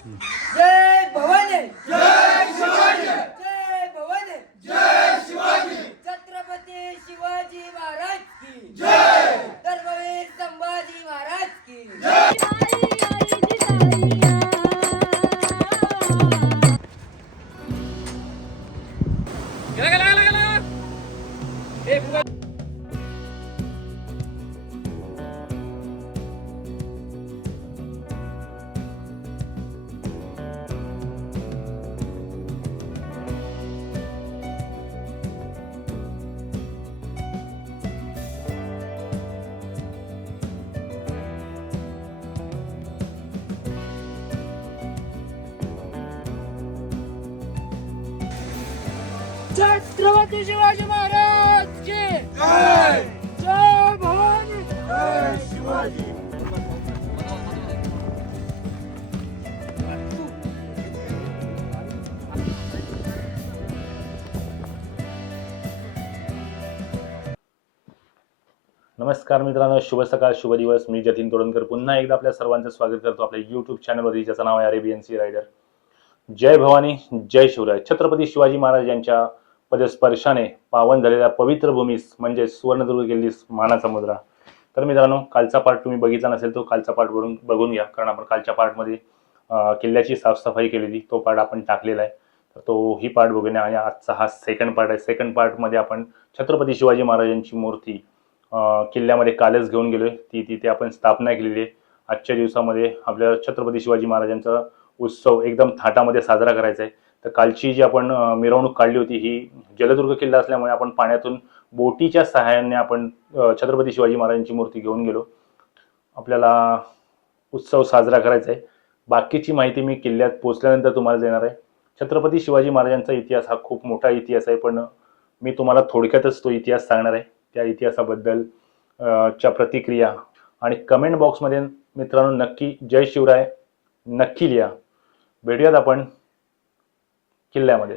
की. जय भवानी, जय शिवाजी, जय भवानी, जय शिवाजी, छत्रपती शिवाजी महाराज की जय, धर्मवीर संभाजी महाराज की जय. छत्रपती शिवाजी महाराज की जय, जय भवानी. जय शिवाजी. नमस्कार मित्रांनो, शुभ सकाळ, शुभ दिवस. मी जतीन तोडणकर पुन्हा एकदा आपल्या सर्वांचं स्वागत करतो आपल्या यूट्यूब चॅनलवरती, ज्याचं नाव आहे अरेबियन सी रायडर. जय भवानी, जय शिवराय. छत्रपती शिवाजी महाराज यांच्या पदस्पर्शाने पावन झालेल्या पवित्र भूमीस म्हणजे सुवर्णदुर्ग किल्लीस मानाचा मुद्रा. तर मित्रांनो, कालचा पार्ट तुम्ही बघितला नसेल तो कालचा पार्ट बघून घ्या, कारण आपण कालच्या पार्टमध्ये किल्ल्याची साफसफाई केलेली, तो पार्ट आपण टाकलेला आहे. तर तोही पार्ट बघून घ्या. आणि आजचा हा सेकंड पार्ट आहे. सेकंड पार्टमध्ये आपण छत्रपती शिवाजी महाराजांची मूर्ती किल्ल्यामध्ये कालच घेऊन गेलोय. ती तिथे आपण स्थापना केलेली आहे. आजच्या दिवसामध्ये आपल्या छत्रपती शिवाजी महाराजांचा उत्सव एकदम थाटामध्ये साजरा करायचा आहे. तर कालची जी आपण मिरवणूक काढली होती, ही जलदुर्ग किल्ला असल्यामुळे आपण पाण्यातून बोटीच्या सहाय्याने आपण छत्रपती शिवाजी महाराजांची मूर्ती घेऊन गेलो. आपल्याला उत्सव साजरा करायचा आहे. बाकीची माहिती मी किल्ल्यात पोहोचल्यानंतर तुम्हाला देणार आहे. छत्रपती शिवाजी महाराजांचा इतिहास हा खूप मोठा इतिहास आहे, पण मी तुम्हाला थोडक्यातच तो इतिहास सांगणार आहे. त्या इतिहासाबद्दल च्या प्रतिक्रिया आणि कमेंट बॉक्समध्ये मित्रांनो नक्की जय शिवराय नक्की लिहा. भेटूयात आपण किल्ल्यामध्ये.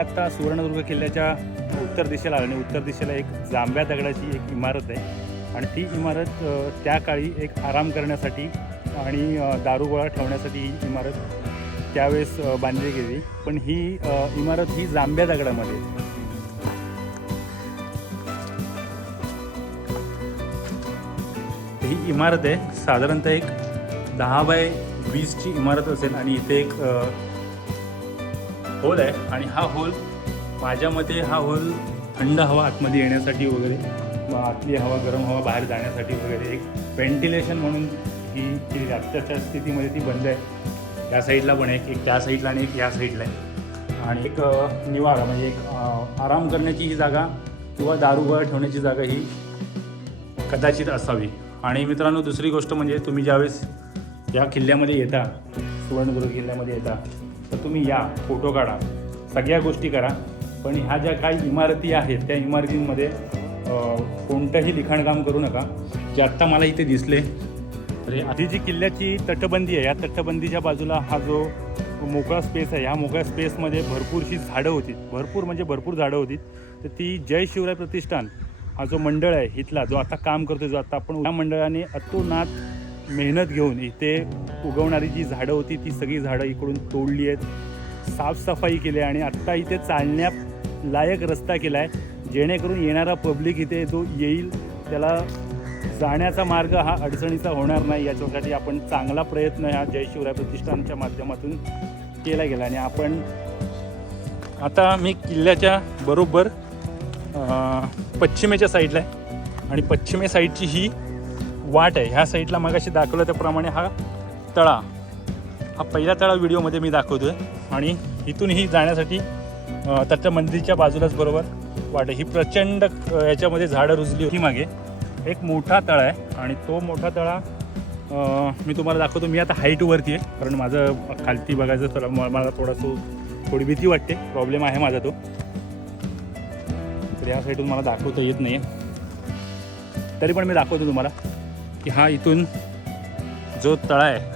आता सुवर्णदुर्ग किल्ल्याच्या उत्तर दिशेला आणि उत्तर दिशेला एक जांभ्या दगडाची एक इमारत आहे. आणि ती इमारत त्या काळी एक आराम करण्यासाठी आणि दारुगोळा ठेवण्यासाठी ही इमारत त्यावेळेस बांधली गेली. पण ही इमारत ही जांभ्या दगडामध्ये. ही इमारत आहे साधारणतः एक 10 बाय 20ची इमारत असेल. आणि इथे एक होल आहे. आणि हा होल माझ्या मते हा होल थंड हवा आतमध्ये येण्यासाठी वगैरे, आतली हवा गरम हवा बाहेर जाण्यासाठी वगैरे एक व्हेंटिलेशन म्हणून ही आत्ताच्या स्थितीमध्ये ती बंद आहे. त्या साईडला पण एक त्या साईडला आणि एक या साईडला आहे. आणि एक निवारा म्हणजे एक आराम करण्याची ही जागा किंवा दारुगोळा ठेवण्याची जागा ही कदाचित असावी. आणि मित्रांनो, दुसरी गोष्ट म्हणजे तुम्ही ज्यावेळेस या किल्ल्यामध्ये येता, सुवर्णदुर्ग किल्ल्यामध्ये येता, तर तुम्ही या, फोटो काढा, सगळ्या गोष्टी करा. पण ह्या ज्या काही इमारती आहेत त्या इमारतींमध्ये कोणतंही लिखाणकाम करू नका. जे आत्ता मला इथे दिसले, तर आधी जी किल्ल्याची तटबंदी आहे, या तटबंदीच्या बाजूला हा जो मोकळा स्पेस आहे, ह्या मोकळ्या स्पेसमध्ये भरपूरशी झाडं होती, भरपूर झाडं होती. तर ती जय शिवराय प्रतिष्ठान हा जो मंडळ आहे इथला, जो आता काम करतो, जो आता आपण, या मंडळाने अतोनात मेहनत घेऊन इथे उगवणारी जी झाडं होती ती सगळी झाडं इकडून तोडली आहेत, साफसफाई केली आहे. आणि आत्ता इथे चालण्यालायक रस्ता केला आहे, जेणेकरून येणारा पब्लिक इथे जो येईल त्याला जाण्याचा मार्ग हा अडचणीचा होणार नाही. याच्यासाठी आपण चांगला प्रयत्न ह्या जय शिवराय प्रतिष्ठानच्या माध्यमातून केला गेला. आणि आपण आता मी किल्ल्याच्या बरोबर पश्चिमेच्या साईडला आहे. आणि पश्चिमे साईडची ही वाट आहे. ह्या साईडला मगाशी दाखवलं त्याप्रमाणे हा तळा, हा पहिला तळा व्हिडिओमध्ये मी दाखवतोय आणि इथूनही जाण्यासाठी तट मंदिरच्या बाजूलाच बरोबर वाटे ही प्रचंड याच्यामध्ये झाडं रुजली होती. मागे एक मोठा तळा आहे आणि तो मोठा तळा मी तुम्हाला दाखवतो. मी आता हाईटवरती आहे कारण माझं खालती बघायचं तर मला थोडी भीती वाटते. प्रॉब्लेम आहे माझा तो, तर या साईडून मला दाखवता येत नाही आहे. तरी पण मी दाखवतो तुम्हाला की हा इथून जो तळा आहे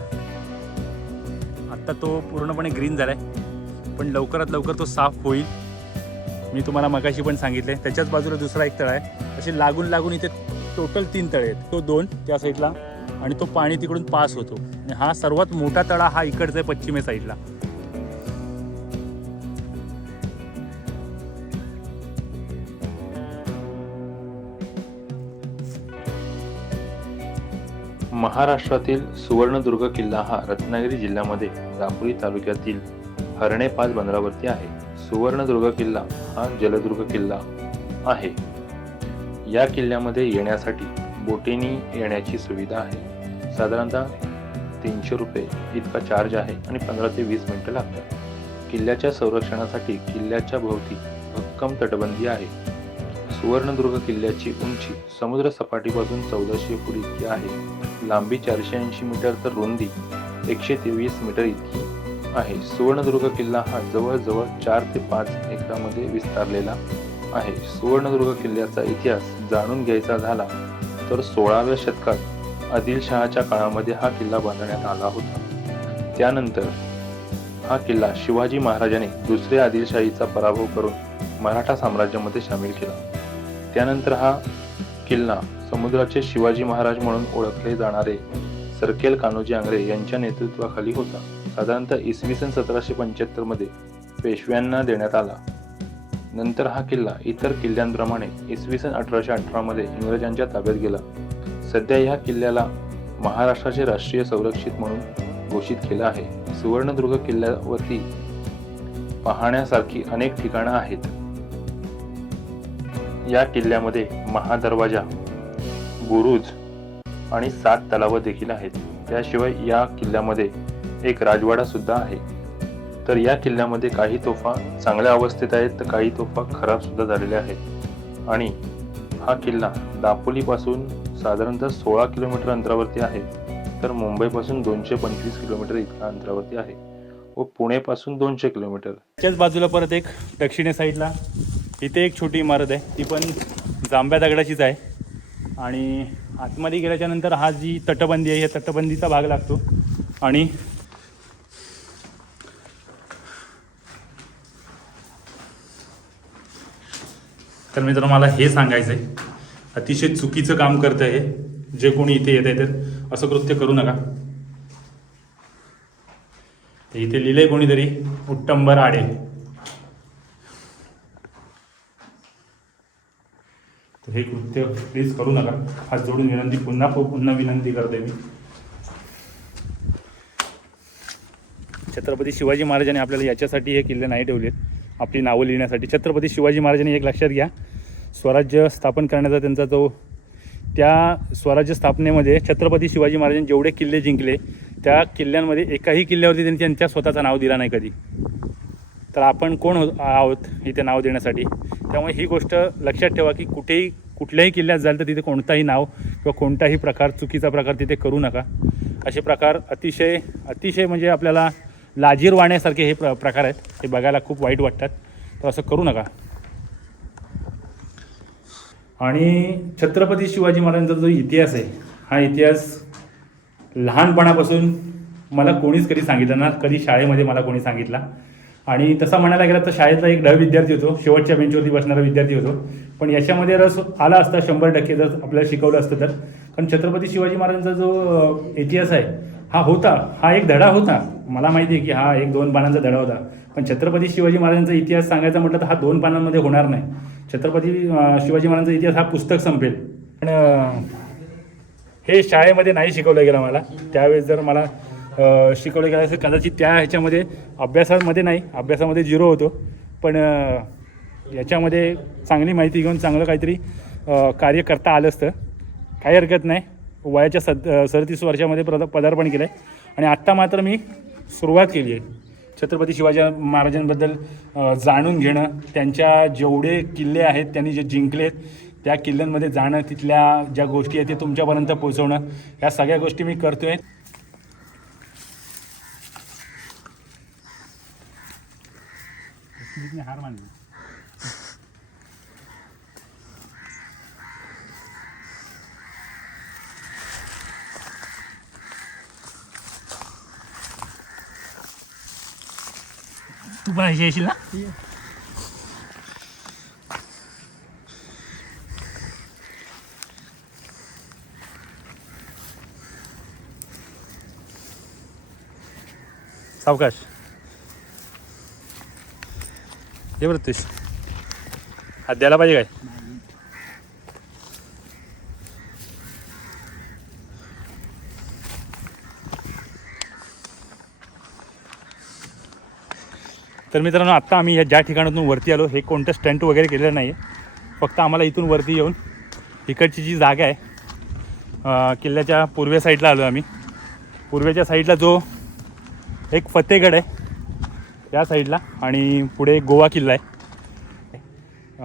आत्ता तो पूर्णपणे ग्रीन झाला आहे, पण लवकरात लवकर तो साफ होईल. मी तुम्हाला मगाशी पण सांगितले. त्याच्याच बाजूला दुसरा एक तळा आहे. असे लागून लागून इथे टोटल 3 तळे आहेत. तो 2 त्या साईडला आणि तो पाणी तिकडून पास होतो. आणि हा सर्वात मोठा तळा हा इकडचा आहे पश्चिमे साईडला. महाराष्ट्रातील सुवर्णदुर्ग किल्ला हा रत्नागिरी जिल्ह्यामध्ये दापोली तालुक्यातील हरणे पाच बंदरावरती आहे. सुवर्णदुर्ग किल्ला हा जलदुर्ग किल्ला आहे. या किल्ल्यामध्ये येण्यासाठी बोटीने येण्याची सुविधा आहे. साधारणतः 300 रुपये इतका चार्ज आहे आणि 15 ते 20 मिनिटं लागतात. किल्ल्याच्या संरक्षणासाठी किल्ल्याच्या भोवती भक्कम तटबंदी आहे. सुवर्णदुर्ग किल्ल्याची उंची समुद्र सपाटीपासून 1400 फूट इतकी आहे. लांबी 480 मीटर तर रुंदी 123 मीटर इतकी आहे. सुवर्णदुर्ग किल्ला हा जवळजवळ 4 ते 5 एकरामध्ये विस्तारलेला आहे. सुवर्णदुर्ग किल्ल्याचा इतिहास जाणून घ्यायचा झाला तर 16व्या शतकात आदिलशहाच्या काळामध्ये हा किल्ला बांधण्यात आला होता. त्यानंतर हा किल्ला शिवाजी महाराजांनी दुसऱ्या आदिलशाहीचा पराभव करून मराठा साम्राज्यामध्ये सामील केला. त्यानंतर हा किल्ला समुद्राचे शिवाजी महाराज म्हणून ओळखले जाणारे सरकेल कान्होजी आंग्रे यांच्या नेतृत्वाखाली होता. साधारणतः इसवी सन 1775 मध्ये पेशव्यांना देण्यात आला. नंतर हा किल्ला इतर किल्ल्यांप्रमाणे इसवी सन 1818 मध्ये इंग्रजांच्या ताब्यात गेला. सध्या या किल्ल्याला महाराष्ट्राचे राष्ट्रीय संरक्षित म्हणून घोषित केलं आहे. सुवर्णदुर्ग किल्ल्यावरती पाहण्यासारखी अनेक ठिकाणं आहेत. या किल्ल्यामध्ये महादरवाजा, बुरुज आणि 7 तलाव देखील आहेत. त्याशिवाय या किल्ल्यामध्ये एक राजवाडा सुद्धा आहे. तर या किल्ल्यामध्ये काही तोफा चांगल्या अवस्थेत आहेत तर काही तोफा खराब सुद्धा झालेल्या आहेत. आणि हा किल्ला दापोलीपासून साधारणतः 16 किलोमीटर अंतरावरती आहे, तर मुंबईपासून 225 किलोमीटर इतक्या अंतरावरती आहे व पुणेपासून 200 किलोमीटर. त्याच बाजूला परत एक दक्षिणे साईडला इथे एक छोटी इमारत आहे. ती पण जांभ्या दगडाचीच आहे. आणि आतमध्ये गेल्याच्या नंतर हा जी तटबंदी आहे, या तटबंदीचा भाग लागतो. आणि तर मित्रांनो, मला हे सांगायचं आहे, अतिशय चुकीचं काम करतं हे जे कोणी इथे येत आहे तर असं कृत्य करू नका. इथे लिहिलंय कोणीतरी उत्तंबर आडे. तर हे कृत्य प्लीज करू नका. हात जोडून विनंती, पुन्हा विनंती करते मी. छत्रपती शिवाजी महाराजांनी आपल्याला याच्यासाठी हे किल्ले नाही ठेवलेत, आपली नावं लिहिण्यासाठी. छत्रपती शिवाजी महाराजांनी एक लक्षात घ्या, स्वराज्य स्थापन करण्याचा त्यांचा जो, त्या स्वराज्य स्थापनेमध्ये छत्रपती शिवाजी महाराजांनी जेवढे किल्ले जिंकले त्या किल्ल्यांमध्ये एकाही किल्ल्यावरती त्यांनी त्यांच्या स्वतःचं नाव दिलं नाही कधी. तर आपण कोण आहोत इथे नाव देण्यासाठी? त्यामुळे ही गोष्ट लक्षात ठेवा की कुठल्याही किल्ल्यात जाल तर तिथे कोणताही नाव किंवा कोणताही प्रकार, चुकीचा प्रकार तिथे करू नका. असे प्रकार अतिशय म्हणजे आपल्याला लाजिरवाण्यासारखे हे प्रकार आहेत. हे बघायला खूप वाईट वाटतात, तर असं करू नका. आणि छत्रपती शिवाजी महाराजांचा जो इतिहास आहे, हा इतिहास लहानपणापासून मला कोणीच कधी सांगितलं ना, कधी शाळेमध्ये मला कोणी सांगितला. आणि तसा म्हणायला गेला तर शाळेतला एक विद्यार्थी होतो, शेवटच्या बेंचवरती बसणारा विद्यार्थी होतो. पण याच्यामध्ये रस आला असता 100% जर आपल्याला शिकवलं असतं तर. कारण छत्रपती शिवाजी महाराजांचा जो इतिहास आहे हा एक धडा होता. मला माहिती आहे की हा 1-2 पानांचा धडा होता, पण छत्रपती शिवाजी महाराजांचा इतिहास सांगायचा म्हटलं तर हा 2 पानांमध्ये होणार नाही. छत्रपती शिवाजी महाराजांचा इतिहास हा पुस्तक संपेल. पण हे शाळेमध्ये नाही शिकवलं गेलं मला. त्यावेळेस जर मला शिकवलं गेलं असेल कदाचित त्या ह्याच्यामध्ये अभ्यासामध्ये 0 होतो. पण याच्यामध्ये चांगली माहिती घेऊन चांगलं काहीतरी कार्य करता आलं असतं. काही हरकत नाही. वयाच्या 37 वर्षामध्ये पदार्पण केलं आहे आणि आत्ता मात्र मी सुरुवात केली आहे. छत्रपती शिवाजी महाराजांबद्दल जाणून घेणं, त्यांच्या जेवढे किल्ले आहेत त्यांनी जे जिंकले आहेत त्या किल्ल्यांमध्ये जाणं, तिथल्या ज्या गोष्टी आहेत ते तुमच्यापर्यंत पोहोचवणं, या सगळ्या गोष्टी मी करतो आहे. हार मानली. तू पण अशी येशील ना? सावकाश हे प्रत्युष हात द्यायला पाहिजे काय? तर मित्रांनो, आत्ता आम्ही या ज्या ठिकाणातून वरती आलो, हे कोणतं स्टंट वगैरे केलेलं नाही आहे. फक्त आम्हाला इथून वरती येऊन इकडची जी जागा आहे किल्ल्याच्या पूर्वे साईडला आलो आम्ही. पूर्वेच्या साईडला जो एक फतेगड आहे त्या साईडला, आणि पुढे गोवा किल्ला आहे.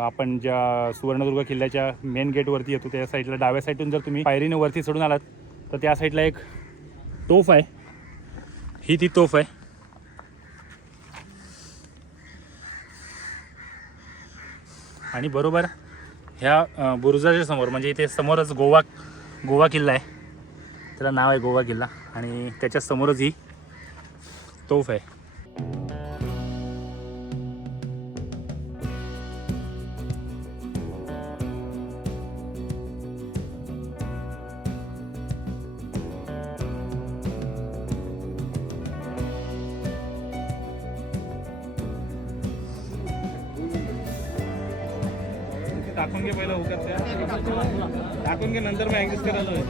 आपण ज्या सुवर्णदुर्ग किल्ल्याच्या मेन गेटवरती येतो त्या साईडला डाव्या साईडून जर तुम्ही पायरीने वरती चढून आलात तर त्या साईडला एक तोफ आहे. ही ती तोफ आहे. आणि बरोबर ह्या बुरुजाच्या समोर, म्हणजे इथे समोरच गोवा किल्ला आहे, त्याला नाव आहे गोवा किल्ला, आणि त्याच्या समोरच ही तोफ आहे. टाकून घे पहिला उकरत्या, टाकून घे, नंतर मग ऍडजस्ट करायला.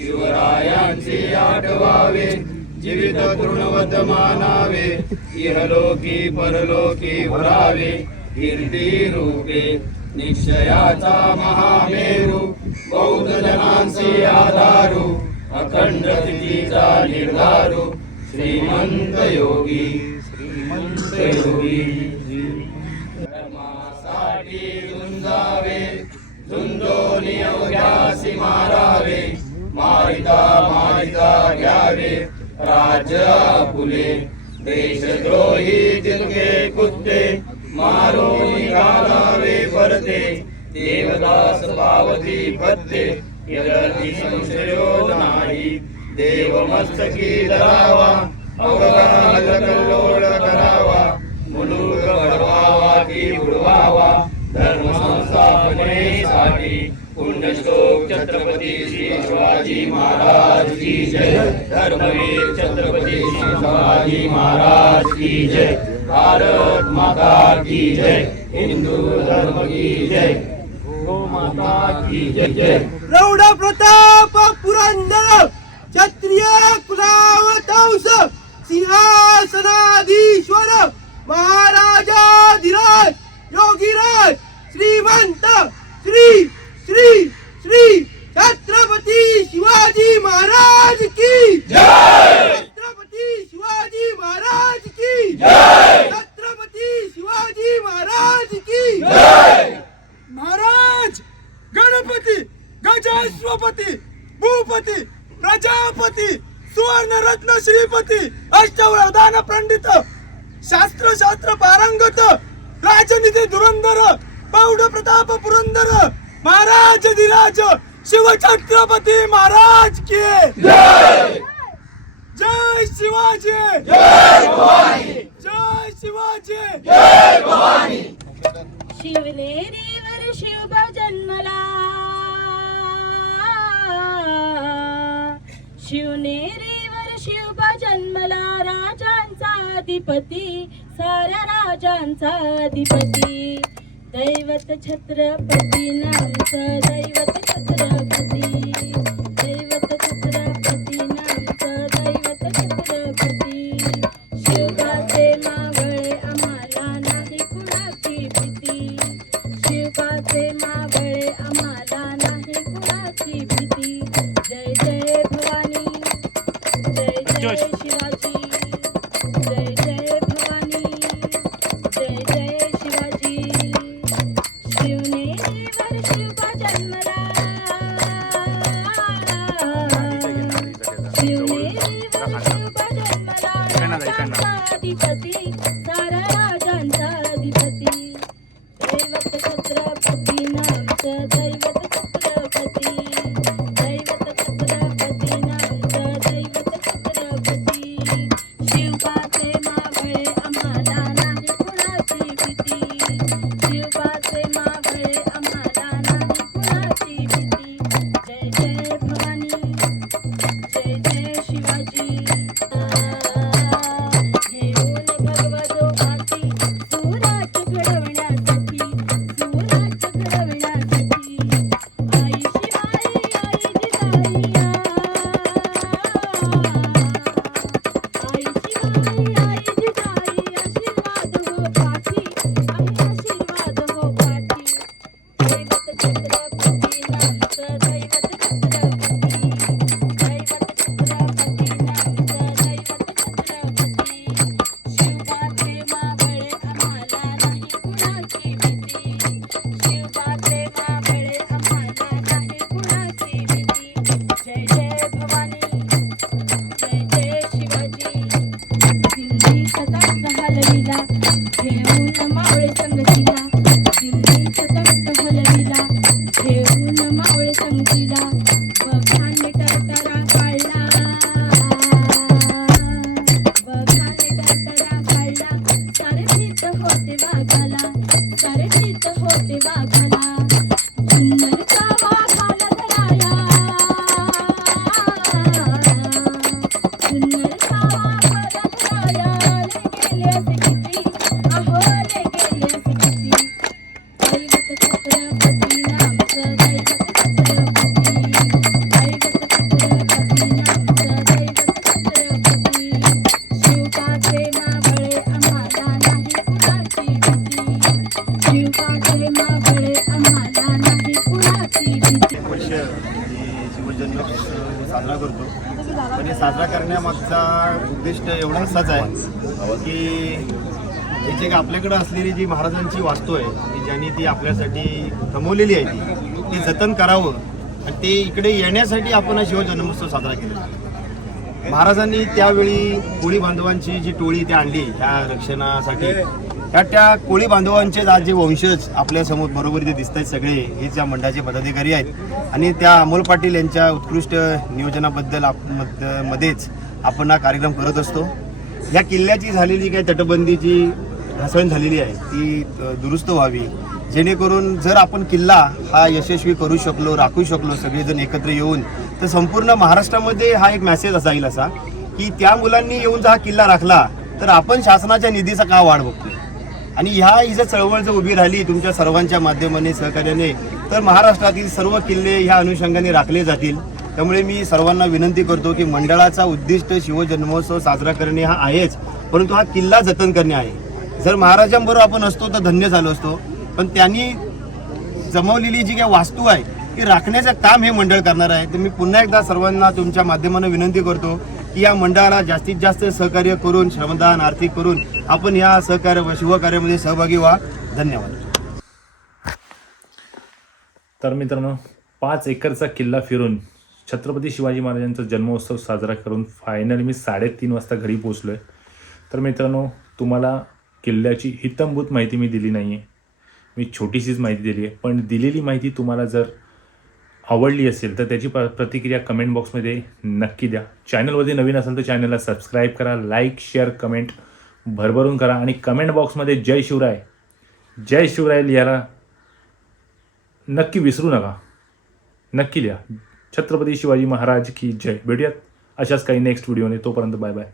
शिवरायांचे आठवावे, जीवित तृणवत मानावे, इहलोकी परलोकी उरावे, कीर्ती रूपे निश्चयाचा महामेरू, बौद्ध जनांचे आधारू, अखंड स्थितीचा निर्धारू, श्रीमंत योगी धर्मासाठी झुंजावे, झुंजोन योग्यासी मारावे, मारिता घ्यावे, राज्य आपुले, देशद्रोही तिलके कुत्ते, मारून घालावे परते, देवदास पावती पत्ते, यदि संशयो नाही, देव मस्तकी धरावा, अवघात कल्लोळ करावा, मुलूक घडवावा की उडवावा, धर्म संस्थापनेसाठी पुण्यश्लोक छत्रपती श्री शिवाजी महाराज की जय. धर्मवीर छत्रपती श्री शिवाजी महाराज की जय. भारत माता की जय. हिंदू धर्म की जय. गो माता की जय जय. प्रौढ प्रताप पुरंदर क्षत्रिय कुलावतंस सिंहासनाधीश्वर महाराजाधिराज योगीराज श्रीमंत श्री श्री श्री छत्रपती शिवाजी महाराज की जय. छत्रपती शिवाजी महाराज की जय. छत्रपती शिवाजी महाराज की जय. महाराज गणपती गजाश्वपती भूपती प्रजापती सुवर्णरत्न श्रीपती अष्टवरदान पंडित शास्त्र पारंगत राजनीती धुरंधर प्रौढ प्रताप पुरंदर महाराज धीराज शिवछत्रपती महाराज की जय. जय शिवाजी जय भवानी. जय शिवाजी जय भवानी. शिवनेरीवर शिवबाज जन्मला शिवनेरीवर शिवबा जन्मला राजांचा अधिपती साऱ्या राजांचा अधिपती दैवत छत्रपती नामचं दैवत छत्रपती दैवत छत्रपती नामचं दैवत छत्रपती शिवबाचे मावळे आम्हाला नाही कुणाची भीती शिवबाचे मावळे आम्हाला नाही कुणाची भीती जय जय भवानी जय जय शिवाजी जय जय भवानी जय जय शिवाजी शिवनेरीवर शिवबा जन्मला शिवनेरीवर शिवबा जन्मला राजांचा अधिपती साऱ्या राजांचा अधिपती दैवत छत्रपती नामचं दैवत छत्रपती दैवत छत्रपती नामचं दैवत छत्रपती शिवबाचे मावळे आम्हाला नाही कुणाची भीती शिवबाचे मावळे आम्हाला नाही कुणाची भीती जय जय भवानी जय जय शिवाजी घेऊन भगवा जो हाती सुराज्य घडवण्यासाठी सुराज्य घडवण्यासाठी आई शिवाई आई जिजाई आई शिवाई आई जिजाई आशीर्वाद हो पाठी आशीर्वाद हो पाठी दैवत छत्रपती नामचं दैवत छत्रपती दैवत छत्रपती नामचं दैवत छत्रपती शिवबाचे मावळे आम्हाला नाही कुणाची भीती शिवबाचे मावळे आम्हाला नाही कुणाची भीती जय जय भवानी जय जय शिवाजी दिल्लीचा तख्त हलविला घेऊन मावळे संगतीला दिल्लीचा तख्त हलविला घेऊन मावळे संगतीला बघाने टरटरा काढला बघाने टरटरा काढला सारे भीत होते वाघाला सारे भीत होते वाघाला जुन्नरचा वाघाला धराया जुन्नरचा वाघाला धराया ले गेले असे किती अहो ले गेले असे किती दैवत छत्रपती नामचं दैवत छत्रपती दैवत छत्रपती नामचं दैवत छत्रपती शिवबाचे मावळे आम्हाला नाही कुणाची भीती शिवबाचे मावळे आम्हाला नाही कुणाची भीती वर्ष शिवजन्मोत्सव साजरा करतो पण हे साजरा करण्यामागचा उद्दिष्ट एवढाच आहे की हे जे आपल्याकडे असलेली जी महाराजांची वास्तू आहे की ज्यांनी ती आपल्यासाठी गमवलेली आहे ती जतन करावं आणि ते इकडे येण्यासाठी आपण हा शिवजन्मोत्सव साजरा केला. महाराजांनी त्यावेळी कोळी बांधवांची जी टोळी ते आणली ह्या रक्षणासाठी त्या कोळी बांधवांचे आज जे वंशज आपल्या समोर बरोबर इथे दिसत आहेत सगळे हेच या मंडळाचे पदाधिकारी आहेत आणि त्या अमोल पाटील यांच्या उत्कृष्ट नियोजनाबद्दल मध्येच आपण हा कार्यक्रम करत असतो. या किल्ल्याची झालेली काही तटबंदीची घसरण झालेली आहे ती दुरुस्त व्हावी जेणेकरून जर आपण किल्ला हा यशस्वी करू शकलो राखू शकलो सगळेजण एकत्र येऊन तर संपूर्ण महाराष्ट्रामध्ये हा एक मेसेज असाईल असा की त्या मुलांनी येऊन जर हा किल्ला राखला तर आपण शासनाच्या निधीचा का वाढ बघतोय आणि ही जर चळवळ जर उभी राहिली तुमच्या सर्वांच्या माध्यमाने सहकार्याने तर महाराष्ट्रातील सर्व किल्ले ह्या अनुषंगाने राखले जातील. त्यामुळे मी सर्वांना विनंती करतो की मंडळाचा उद्दिष्ट शिवजन्मोत्सव साजरा करणे हा आहेच परंतु हा किल्ला जतन करणे आहे. जर महाराजांबरोबर आपण असतो तर धन्य झालो असतो पण त्यांनी जमवलेली जी काही वास्तू आहे ती राखण्याचं काम हे मंडळ करणार आहे. तर मी पुन्हा एकदा सर्वांना तुमच्या माध्यमाने विनंती करतो की या मंडळाला जास्तीत जास्त सहकार्य करून श्रमदान आर्थिक करून आपण या सहकार्य व शिवकार्यामध्ये सहभागी व्हा. धन्यवाद. तर मित्रांनो 5 एकरचा किल्ला फिरून छत्रपती शिवाजी महाराजांचा जन्मोत्सव साजरा करून फायनली मी 3:30 वाजता घरी पोचलो आहे. तर मित्रांनो तुम्हाला किल्ल्याची हितंभूत माहिती मी दिली नाही आहे, मी छोटीशीच माहिती दिली आहे. पण दिलेली माहिती तुम्हाला जर आवडली असेल तर त्याची प्रतिक्रिया कमेंट बॉक्समध्ये नक्की द्या. चॅनलवरती नवीन असेल तर चॅनलला सबस्क्राईब करा, लाईक शेअर कमेंट भरभरून करा आणि कमेंट बॉक्समध्ये जय शिवराय लिहायला नक्की विसरू नका, नक्की लिहा. छत्रपती शिवाजी महाराज की जय. भेटूयात अशाच काही नेक्स्ट व्हिडिओने. तोपर्यंत बाय बाय.